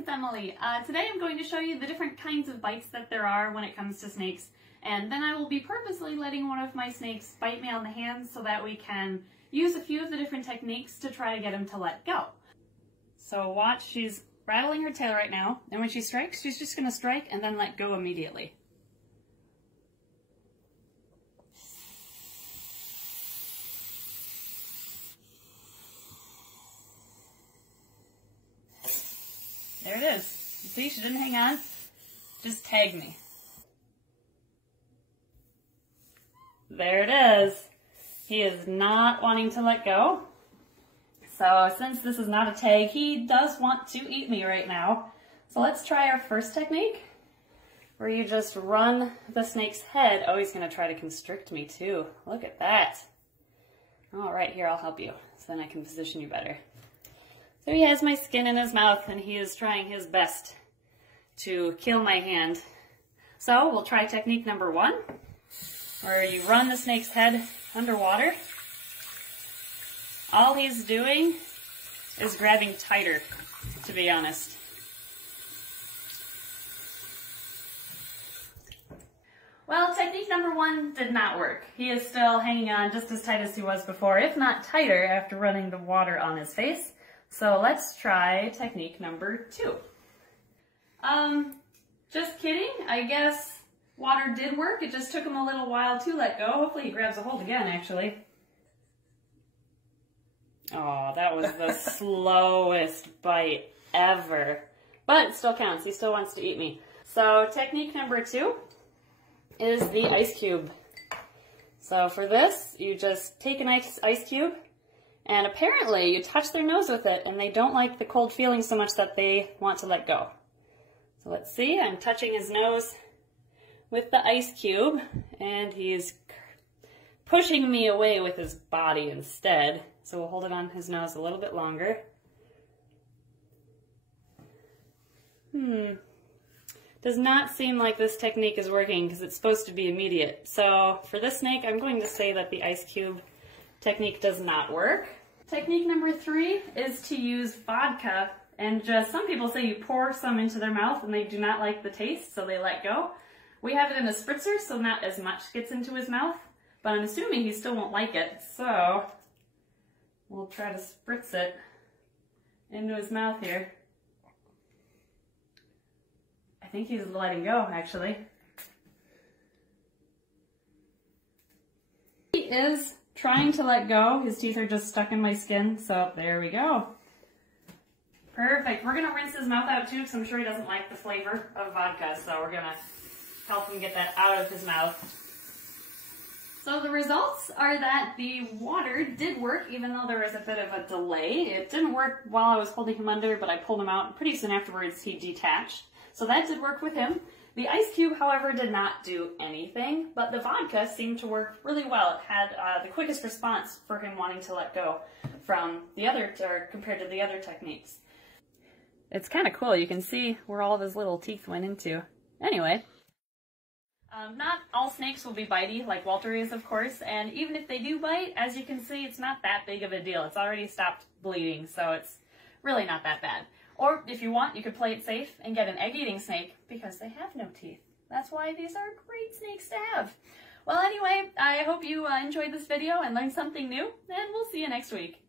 it's Emily. Today I'm going to show you the different kinds of bites that there are when it comes to snakes, and then I will be purposely letting one of my snakes bite me on the hand so that we can use a few of the different techniques to try to get him to let go. So watch, she's rattling her tail right now, and when she strikes, she's just going to strike and then let go immediately. There it is. You see, she didn't hang on. Just tagged me. There it is. He is not wanting to let go. So since this is not a tag, he does want to eat me right now. So let's try our first technique, where you just run the snake's head. Oh, he's going to try to constrict me too. Look at that. All right, here, I'll help you, so then I can position you better. So he has my skin in his mouth, and he is trying his best to kill my hand. So we'll try technique number 1, where you run the snake's head underwater. All he's doing is grabbing tighter, to be honest. Well, technique number 1 did not work. He is still hanging on just as tight as he was before, if not tighter, after running the water on his face. So let's try technique number 2. Just kidding. I guess water did work. It just took him a little while to let go. Hopefully he grabs a hold again, actually. Oh, that was the slowest bite ever. But it still counts. He still wants to eat me. So technique number 2 is the ice cube. So for this, you just take an ice cube, and apparently you touch their nose with it, and they don't like the cold feeling so much that they want to let go. So let's see, I'm touching his nose with the ice cube, and he's pushing me away with his body instead. So we'll hold it on his nose a little bit longer. Does not seem like this technique is working because it's supposed to be immediate. So for this snake, I'm going to say that the ice cube technique does not work. Technique number 3 is to use vodka, and just, some people say you pour some into their mouth and they do not like the taste, so they let go. We have it in a spritzer, so not as much gets into his mouth, but I'm assuming he still won't like it, so we'll try to spritz it into his mouth here. I think he's letting go, actually. He is trying to let go. His teeth are just stuck in my skin, so there we go. Perfect. We're going to rinse his mouth out too, because I'm sure he doesn't like the flavor of vodka, so we're going to help him get that out of his mouth. So the results are that the water did work, even though there was a bit of a delay. It didn't work while I was holding him under, but I pulled him out, and pretty soon afterwards he detached. So that did work with him. The ice cube, however, did not do anything, but the vodka seemed to work really well. It had the quickest response for him wanting to let go from the other, or compared to the other techniques. It's kind of cool. You can see where all of his little teeth went into. Anyway, not all snakes will be bitey, like Walter is, of course, and even if they do bite, as you can see, it's not that big of a deal. It's already stopped bleeding, so it's really not that bad. Or, if you want, you could play it safe and get an egg-eating snake, because they have no teeth. That's why these are great snakes to have. Well, anyway, I hope you enjoyed this video and learned something new, and we'll see you next week.